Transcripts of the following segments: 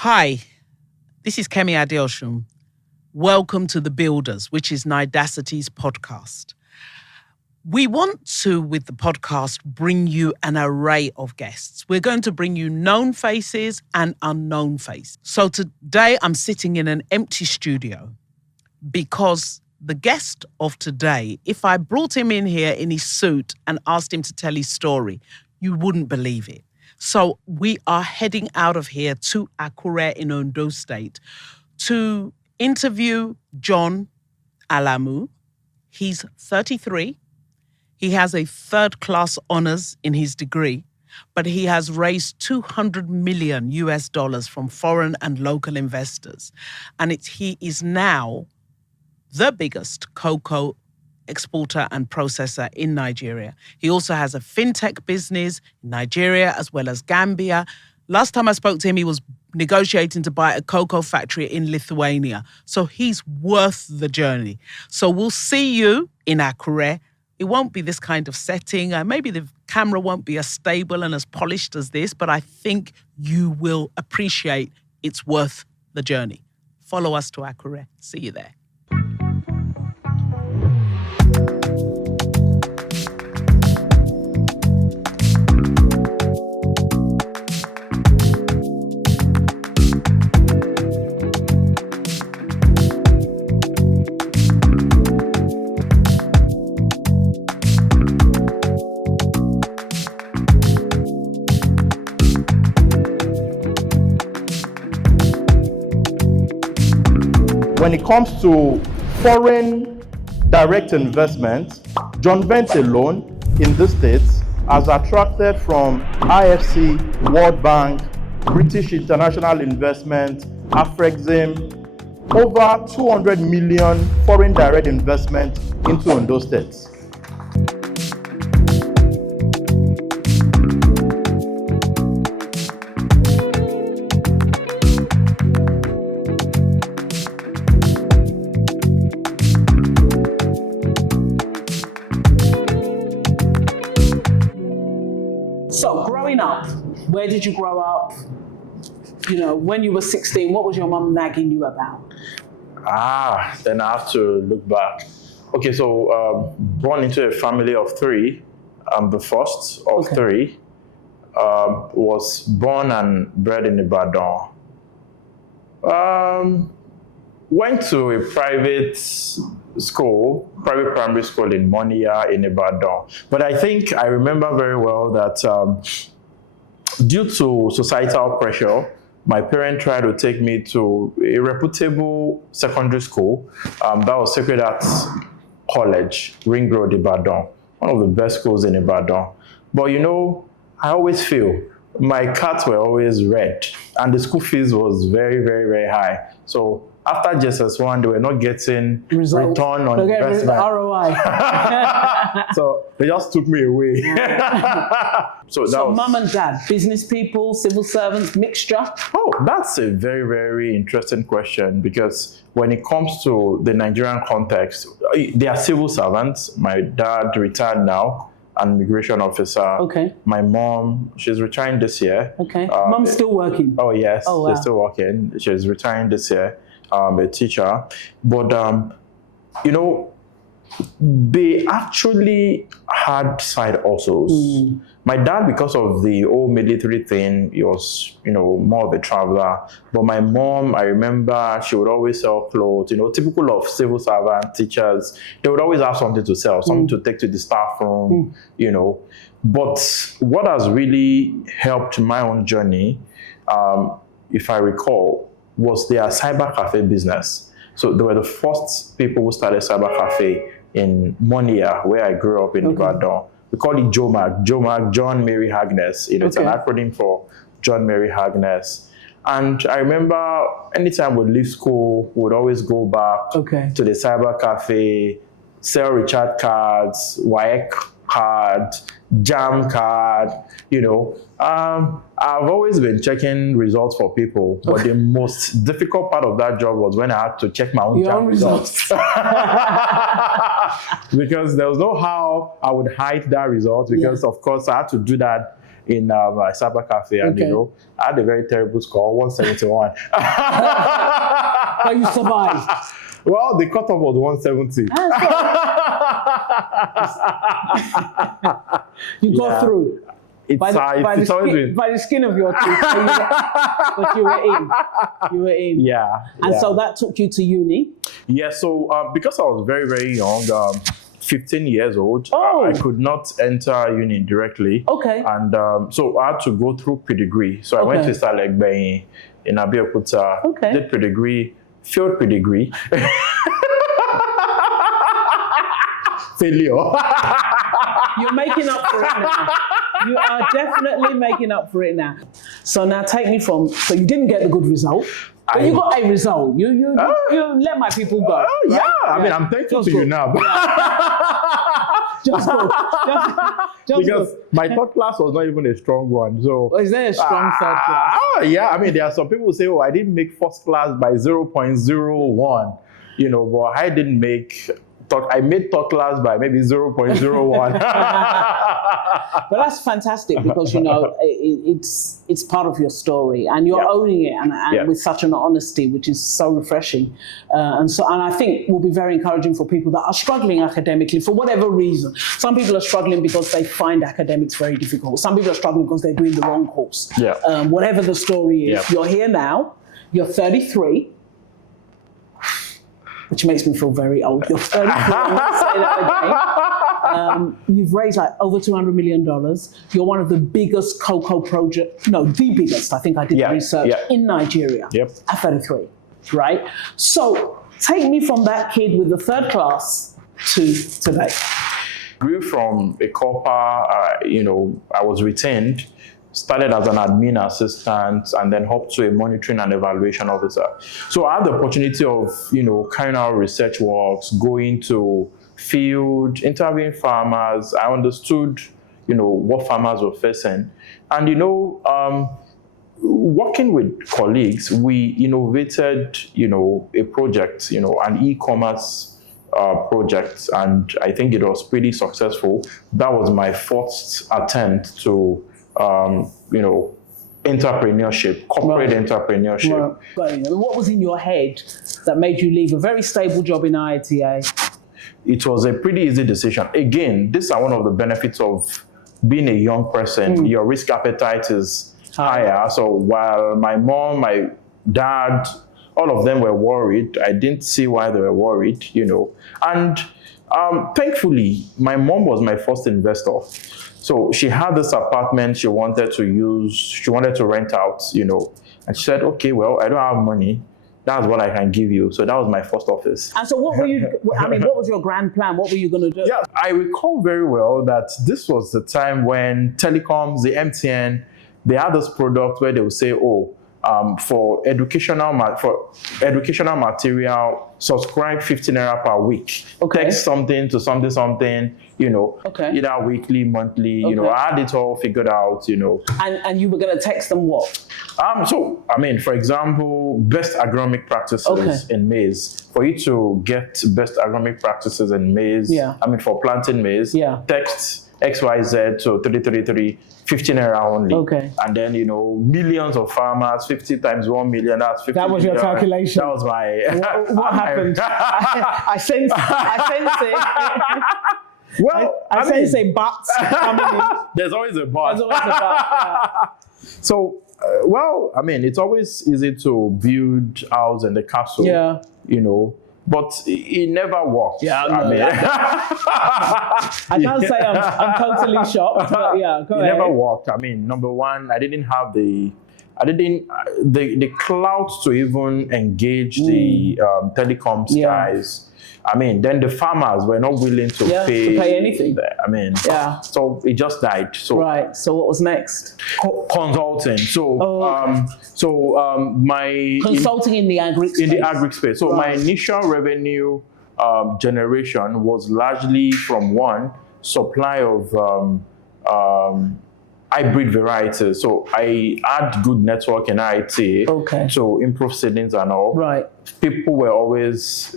Hi, this is Kemi Adeosun. Welcome to The Builders, which is Nidacity's podcast. We want to, with the podcast, bring you an array of guests. We're going to bring you known faces and unknown faces. So today I'm sitting in an empty studio because the guest of today, if I brought him in here in his suit and asked him to tell his story, you wouldn't believe it. So we are heading out of here to Akure in Ondo State to interview John Alamu. He's 33. He has a third-class honors in his degree, but he has raised $200 million from foreign and local investors. And he is now the biggest cocoa exporter and processor in Nigeria. He also has a fintech business in Nigeria as well as Gambia. Last time I spoke to him, he was negotiating to buy a cocoa factory in Lithuania. So he's worth the journey. So we'll see you in Akure. It won't be this kind of setting. Maybe the camera won't be as stable and as polished as this, but I think you will appreciate it's worth the journey. Follow us to Akure. See you there. When it comes to foreign direct investment, Johnvents alone in the States has attracted from IFC, World Bank, British International Investment, Afrexim, over 200 million foreign direct investment into Ondo States. So growing up, where did you grow up? You know, when you were 16, what was your mum nagging you about? Then I have to look back. Okay, so born into a family of three. I'm the first of three. Was born and bred in Ibadan. Went to a private primary school in Monia in Ibadan. But I think I remember very well that due to societal pressure, my parents tried to take me to a reputable secondary school. That was Sacred Arts College, Ring Road, Ibadan. One of the best schools in Ibadan. But you know, I always feel my cards were always red and the school fees was very, very, very high. So after JSS1, they were not getting return on investment. ROI. So they just took me away. So mum and dad, business people, civil servants, mixture? Oh, that's a very, very interesting question because when it comes to the Nigerian context, they are civil servants. My dad retired now, an immigration officer. Okay. My mom, she's retiring this year. Okay. Mom's still working? Oh, yes. Oh, wow. She's still working. She's retiring this year. A teacher, but you know, they actually had side hustles. My dad, because of the old military thing, he was, you know, more of a traveler. But my mom, I remember she would always sell clothes, you know, typical of civil servant teachers. They would always have something to sell, something to take to the staff room, you know. But what has really helped my own journey, if I recall, was their cyber cafe business. So they were the first people who started cyber cafe in Monia, where I grew up in Ibadan. We call it JOMAG, John Mary Agnes. You know, it's an acronym for John Mary Agnes. And I remember anytime we leave school, we would always go back to the cyber cafe, sell recharge cards, WAEC card, JAMB card, you know. I've always been checking results for people, but the most difficult part of that job was when I had to check my own JAMB results. Because there was no how I would hide that result because, of course, I had to do that in my cyber cafe, and you know, I had a very terrible score, 171. But you survived. Well, the cutoff was 170. You got through. It's by the skin of your teeth, but you were in. You were in. Yeah. And so that took you to uni? Yeah, so because I was very, very young, 15 years old, I could not enter uni directly. Okay. And so I had to go through pre-degree. So I went to Stalegbe in Abeokuta, did pre-degree, failed pre-degree. Failure. You're making up for it now. You are definitely making up for it now. So now take me from, so you didn't get the good result, but you got a result. You let my people go. Right? Yeah, I mean, I'm thankful to you now. Just go. Just because go. my third class was not even a strong one. So is there a strong third class? Yeah, I mean, there are some people who say, oh, I didn't make first class by 0.01, you know, but I didn't make... I made third class by maybe 0.01. But that's fantastic because, you know, it's part of your story and you're owning it and with such an honesty, which is so refreshing. And I think will be very encouraging for people that are struggling academically for whatever reason. Some people are struggling because they find academics very difficult. Some people are struggling because they're doing the wrong course. Whatever the story is, you're here now, you're 33. Which makes me feel very old. You're 33, I'm going to say that again. You've raised like over $200 million. You're one of the biggest cocoa project, no, the biggest, I think I did research in Nigeria at 33, right? So take me from that kid with the third class to today. Grew from a corper, you know, I was retained, started as an admin assistant and then hopped to a monitoring and evaluation officer. So I had the opportunity of, you know, carrying out research works, going to field, interviewing farmers. I understood, you know, what farmers were facing. And, you know, working with colleagues, we innovated, you know, a project, you know, an e-commerce project. And I think it was pretty successful. That was my first attempt to you know, entrepreneurship, corporate entrepreneurship. Right. What was in your head that made you leave a very stable job in IITA? It was a pretty easy decision. Again, these are one of the benefits of being a young person. Your risk appetite is higher. So while my mom, my dad, all of them were worried, I didn't see why they were worried, you know. And thankfully, my mom was my first investor. So she had this apartment she wanted to use, she wanted to rent out, you know, and she said, okay, well, I don't have money. That's what I can give you. So that was my first office. And so what were you, I mean, what was your grand plan? What were you going to do? Yeah, I recall very well that this was the time when telecoms, the MTN, they had this product where they would say, oh, for educational material, subscribe 15 naira per week. Text something to something, you know, either weekly, monthly, you know, I had it all figured out, you know. And you were going to text them what? So, I mean, for example, best agronomic practices in maize. For you to get best agronomic practices in maize, I mean, for planting maize, text XYZ to 333, 15 naira only. And then, you know, millions of farmers, 50 times 1 million, that's 50 That was your calculation. That was my... What happened? I sense it. Well, I sense a but coming in. There's always a but. There's always a but, So, well, I mean, it's always easy to build house in the castle, you know, but it never worked. Yeah, I mean, I can't say I'm totally shocked, but go ahead. It never worked. I mean, number one, I didn't have the clout to even engage the telecoms guys. I mean, then the farmers were not willing to pay anything. I mean, so it just died. So So what was next? Consulting. So my consulting in the agri space. In the agri space. So my initial revenue generation was largely from one supply of. hybrid varieties. So I had good network in IT Okay. to improve seedlings and all. Right. People would always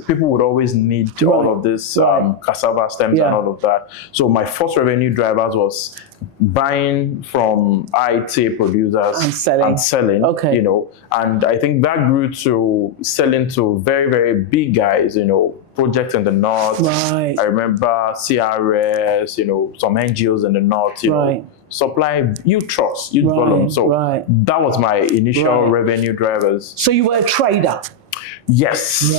need all of this cassava stems and all of that. So my first revenue drivers was buying from IT producers and selling. Okay. You know, and I think that grew to selling to very, very big guys, you know, projects in the north. Right. I remember CRS, you know, some NGOs in the north, you know, supply huge trucks, huge volume. So that was my initial revenue drivers. So you were a trader? Yes. So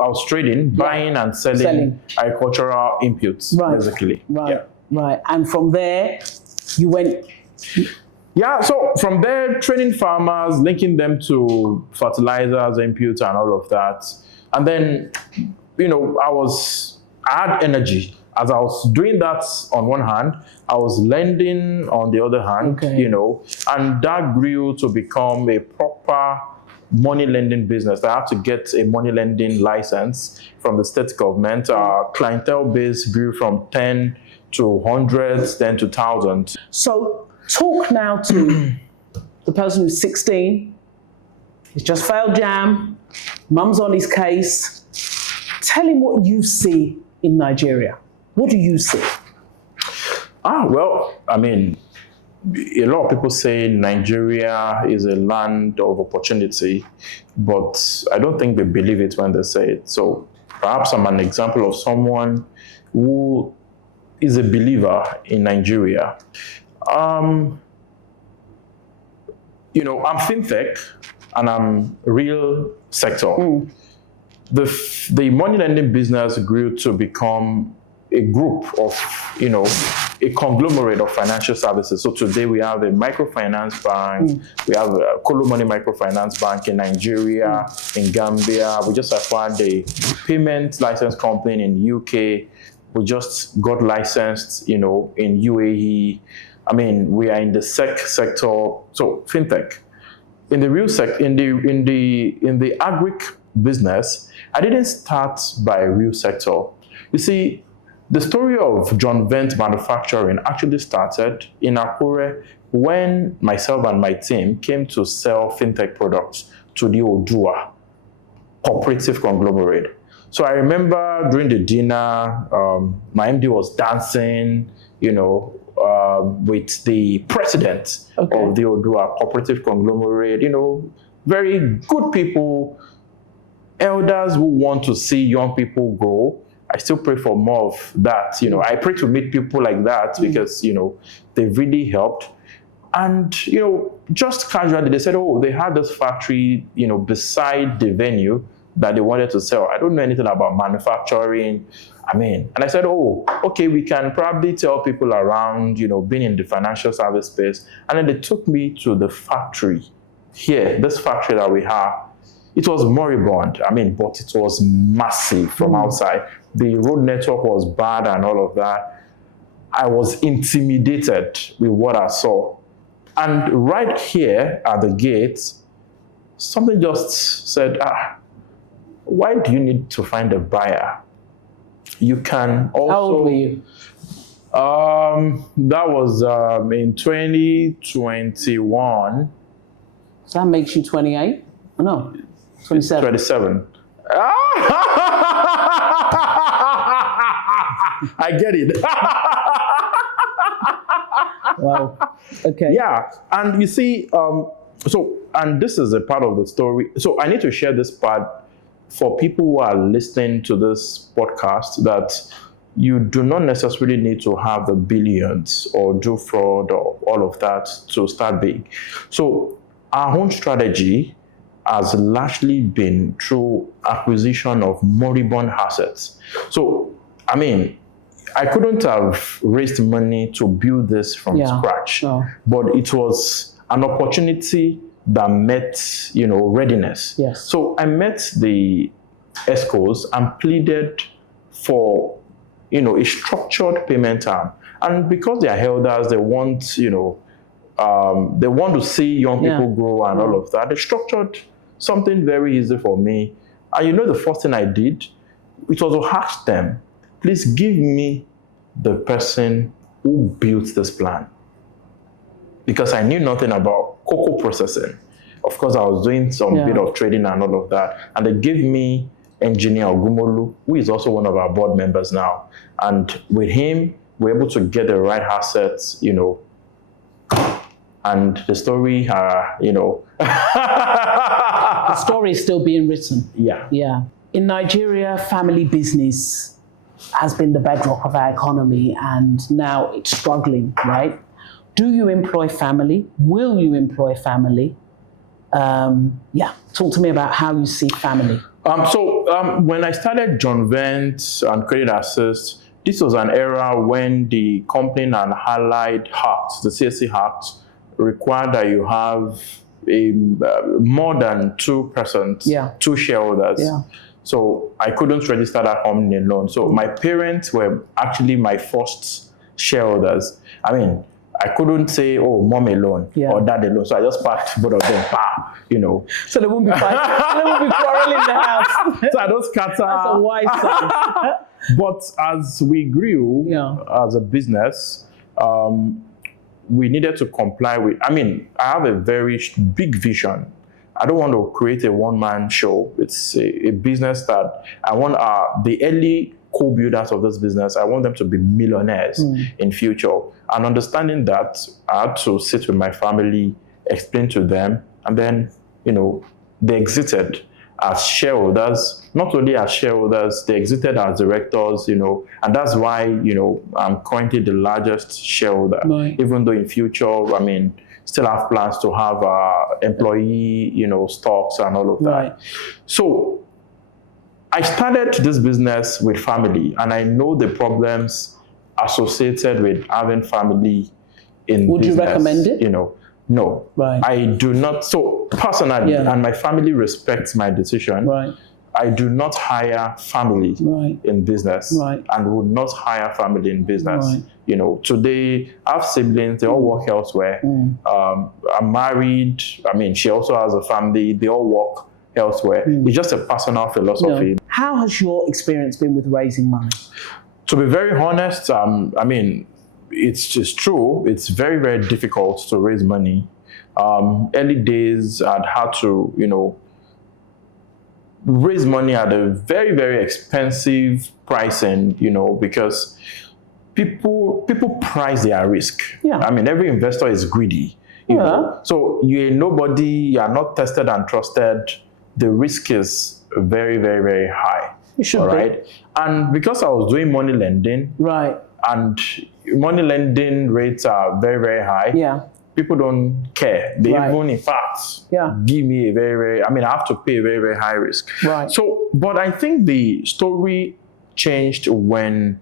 I was trading, buying and selling agricultural inputs, basically. Right. And from there, you went... Yeah, so from there, training farmers, linking them to fertilizers, inputs, and all of that. And then, you know, I had energy. As I was doing that on one hand, I was lending on the other hand, you know, and that grew to become a proper money lending business. I had to get a money lending license from the state government. Our clientele base grew from 10 to hundreds, then to thousands. So talk now to the person who's 16, he's just failed JAMB, mum's on his case. Tell him what you see in Nigeria. What do you see? Well, I mean, a lot of people say Nigeria is a land of opportunity, but I don't think they believe it when they say it. So perhaps I'm an example of someone who is a believer in Nigeria. You know, I'm fintech and I'm real sector. The money lending business grew to become a group of, you know, a conglomerate of financial services. So today we have a microfinance bank, we have a Kolo Money Microfinance Bank in Nigeria, in Gambia. We just acquired a payment license company in UK. We just got licensed, you know, in UAE. I mean, we are in the sector, so fintech. In the real sector, in the agric business, I didn't start by real sector. You see, the story of Johnvents manufacturing actually started in Akure when myself and my team came to sell fintech products to the Odua cooperative conglomerate. So I remember during the dinner, my MD was dancing, you know, with the president of the Odua cooperative conglomerate, you know, very good people, elders who want to see young people grow. I still pray for more of that. You know, I pray to meet people like that because, you know, they've really helped. And, you know, just casually, they said, oh, they had this factory, you know, beside the venue that they wanted to sell. I don't know anything about manufacturing. I mean, and I said, oh, okay, we can probably tell people around, you know, being in the financial service space. And then they took me to the factory here, this factory that we have. It was moribund, I mean, but it was massive from outside. The road network was bad and all of that. I was intimidated with what I saw. And right here at the gate, something just said, why do you need to find a buyer? You can also... How old were you? That was in 2021. So that makes you 28? No, 27. 27. I get it. Wow. Okay. Yeah, and you see, and this is a part of the story. So I need to share this part for people who are listening to this podcast, that you do not necessarily need to have the billions or do fraud or all of that to start big. So our own strategy has largely been through acquisition of moribund assets. So, I mean, I couldn't have raised money to build this from scratch, but it was an opportunity that met, you know, readiness. Yes. So I met the ESCOs and pleaded for, you know, a structured payment term. And because they are elders, they want, you know, they want to see young people grow and all of that. They structured something very easy for me. And you know, the first thing I did, it was to ask them, please give me the person who built this plan? Because I knew nothing about cocoa processing. Of course, I was doing some bit of trading and all of that. And they gave me engineer Ogumolu, who is also one of our board members now. And with him, we're able to get the right assets, you know. And the story, you know. The story is still being written. Yeah. Yeah. In Nigeria, family business has been the bedrock of our economy, and now it's struggling, right? Do you employ family? Will you employ family? Talk to me about how you see family. When I started Johnvents and Credit Assist, this was an era when the Company and Allied Act, the CSC Act, required that you have more than 2%, 2 shareholders. Yeah. So I couldn't register that company alone. So my parents were actually my first shareholders. I mean, I couldn't say, oh, mom alone or dad alone. So I just packed both of them, you know. So they won't be fighting. They won't be quarreling in the house. So I don't scatter. That's a wise son. But as we grew as a business, we needed to comply with, I mean, I have a very big vision. I don't want to create a one-man show. It's a business that I want the early co-builders of this business, I want them to be millionaires in future. And understanding that, I had to sit with my family, explain to them, and then, you know, they exited as shareholders. Not only as shareholders, they exited as directors, you know, and that's why, you know, I'm currently the largest shareholder. Right. Even though in future, I mean, still have plans to have employee, you know, stocks and all of that. Right. So I started this business with family, and I know the problems associated with having family in Would business. You recommend it? You know, no. Right. I do not. So personally, and my family respects my decision. Right. I do not hire family in business, and would not hire family in business. Right. You know, today I have siblings, they all work elsewhere. I'm married. I mean, she also has a family. They all work elsewhere. It's just a personal philosophy. No. How has your experience been with raising money? To be very honest, I mean, it's just true. It's very, very difficult to raise money. Early days, I'd had to, you know, raise money at a very, very expensive pricing, you know, because people price their risk. Yeah. I mean, every investor is greedy. You know? So you're nobody, you are not tested and trusted. The risk is very, very, very high. You should be. And because I was doing money lending, and money lending rates are very, very high. Yeah. People don't care. They even, in fact, give me a very, very, I mean, I have to pay a very, very high risk. Right. So, but I think the story changed when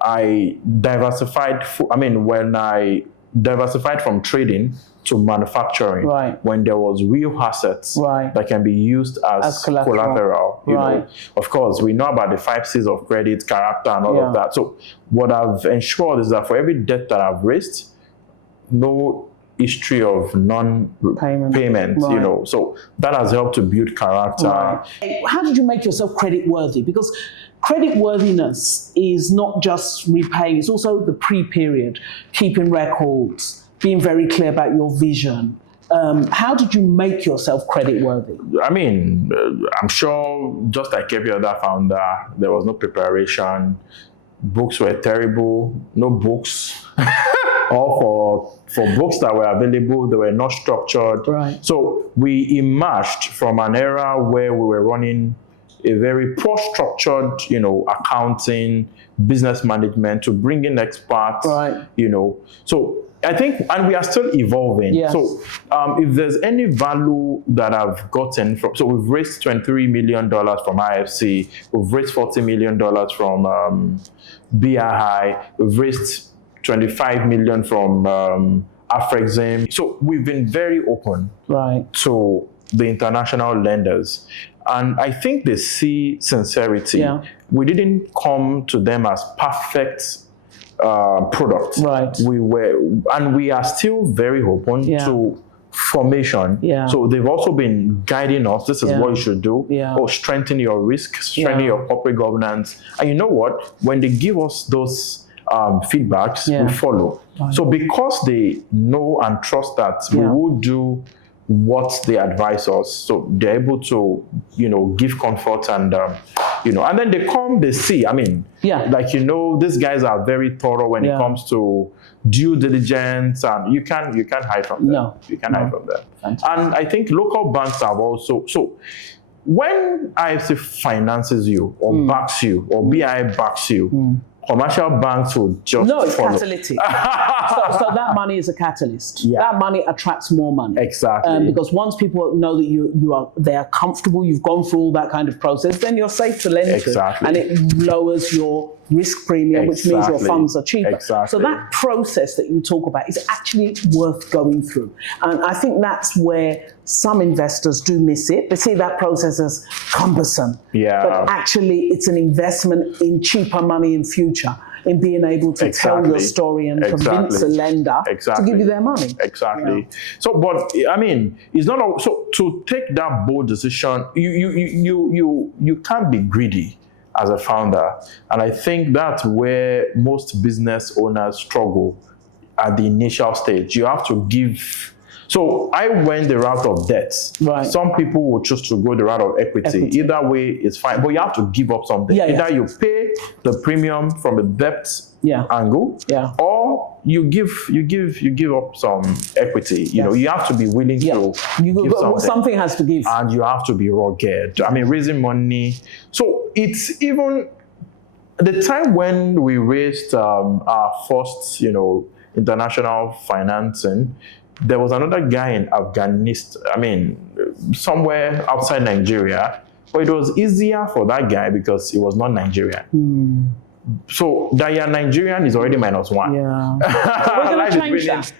I diversified, when I diversified from trading to manufacturing, when there was real assets that can be used as collateral. You know, of course, we know about the 5 C's of credit, character, and all of that. So what I've ensured is that for every debt that I've raised, no history of non-payment, you know. So that has helped to build character. How did you make yourself credit worthy? Because credit worthiness is not just repaying, it's also the pre-period, keeping records, being very clear about your vision. How did you make yourself credit worthy? I mean, I'm sure just like every other founder, there was no preparation. Books were terrible, no books. Or for books that were available, they were not structured. So we emerged from an era where we were running a very poor structured, you know, accounting, business management to bring in experts, you know. So I think, and we are still evolving. So if there's any value that I've gotten from, so we've raised $23 million from IFC, we've raised $40 million from BRI, we've raised 25 million from Afrexim. So we've been very open to the international lenders. And I think they see sincerity. We didn't come to them as perfect products. We are still very open to formation. So they've also been guiding us. This is what you should do. Or strengthen your risk, strengthen your corporate governance. And you know what? When they give us those feedbacks, we follow. Right. So because they know and trust that we will do what they advise us, so they're able to, give comfort and, and then they see, these guys are very thorough when it comes to due diligence, and you can't hide from them. No. You can't hide from them. Fantastic. And I think local banks have also, so when IFC finances you or backs you or BI backs you, commercial banks will just follow. Catalytic. so that money is a catalyst. Yeah. That money attracts more money. Exactly. Because once people know that they are comfortable, you've gone through all that kind of process, then you're safe to lend to, and it lowers your risk premium, which means your funds are cheaper. Exactly. So that process that you talk about is actually worth going through. And I think that's where some investors do miss it. They see that process as cumbersome. Yeah. But actually, it's an investment in cheaper money in future, in being able to tell your story and convince a lender to give you their money. Exactly. Yeah. So, but I mean, it's not all, so to take that bold decision, you can't be greedy as a founder. And I think that's where most business owners struggle at the initial stage. You have to give. So I went the route of debt. Right. Some people will choose to go the route of equity. Either way is fine, but you have to give up something. Either you pay the premium from the debt angle, or you give up some equity. You have to be willing to give something. Something has to give, and you have to be rugged. I mean, raising money. So it's even the time when we raised our first, international financing. There was another guy in Afghanistan, somewhere outside Nigeria, but it was easier for that guy because he was not Nigerian. So that you're Nigerian is already -1. Yeah. We're going to change that.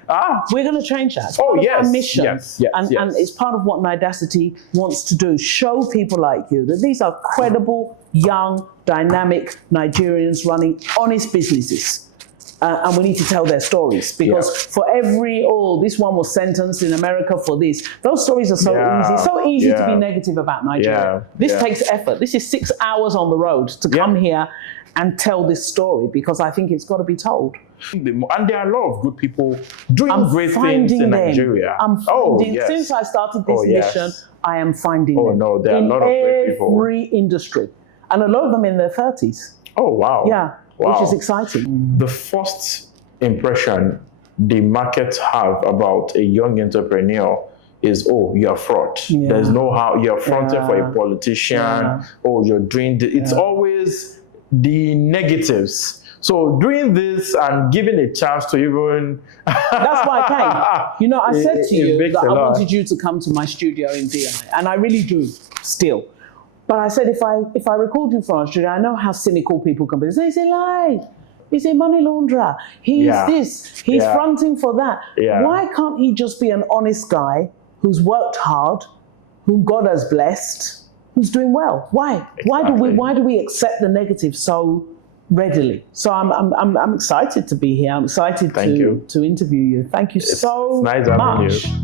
We're going to change that. Oh, yes. Our mission. Yes. And it's part of what Nidacity wants to do. Show people like you that these are credible, young, dynamic Nigerians running honest businesses. And we need to tell their stories, because for every, this one was sentenced in America for this. Those stories are so easy. So easy to be negative about Nigeria. This takes effort. This is 6 hours on the road to come here and tell this story, because I think it's got to be told. And there are a lot of good people doing great things in Nigeria. I'm finding, since I started this mission, I am finding them. No, there are a lot of great people. In every industry. And a lot of them in their 30s. Oh, wow. Yeah. Wow. Which is exciting. The first impression the markets have about a young entrepreneur is, you're a fraud. There's no how, you're fronting for a politician, you're doing it's always the negatives. So doing this and giving a chance to even... That's why I came. I said to you that I wanted you to come to my studio in VI, and I really do still. But I said, if I record you for Australia, I know how cynical people can be. They say, lie. He's a money launderer. He's this. He's fronting for that. Yeah. Why can't he just be an honest guy who's worked hard, whom God has blessed, who's doing well? Why? Exactly. Why do we accept the negative so readily? So I'm excited to be here. I'm excited to interview you. Thank you so much. It's nice having you.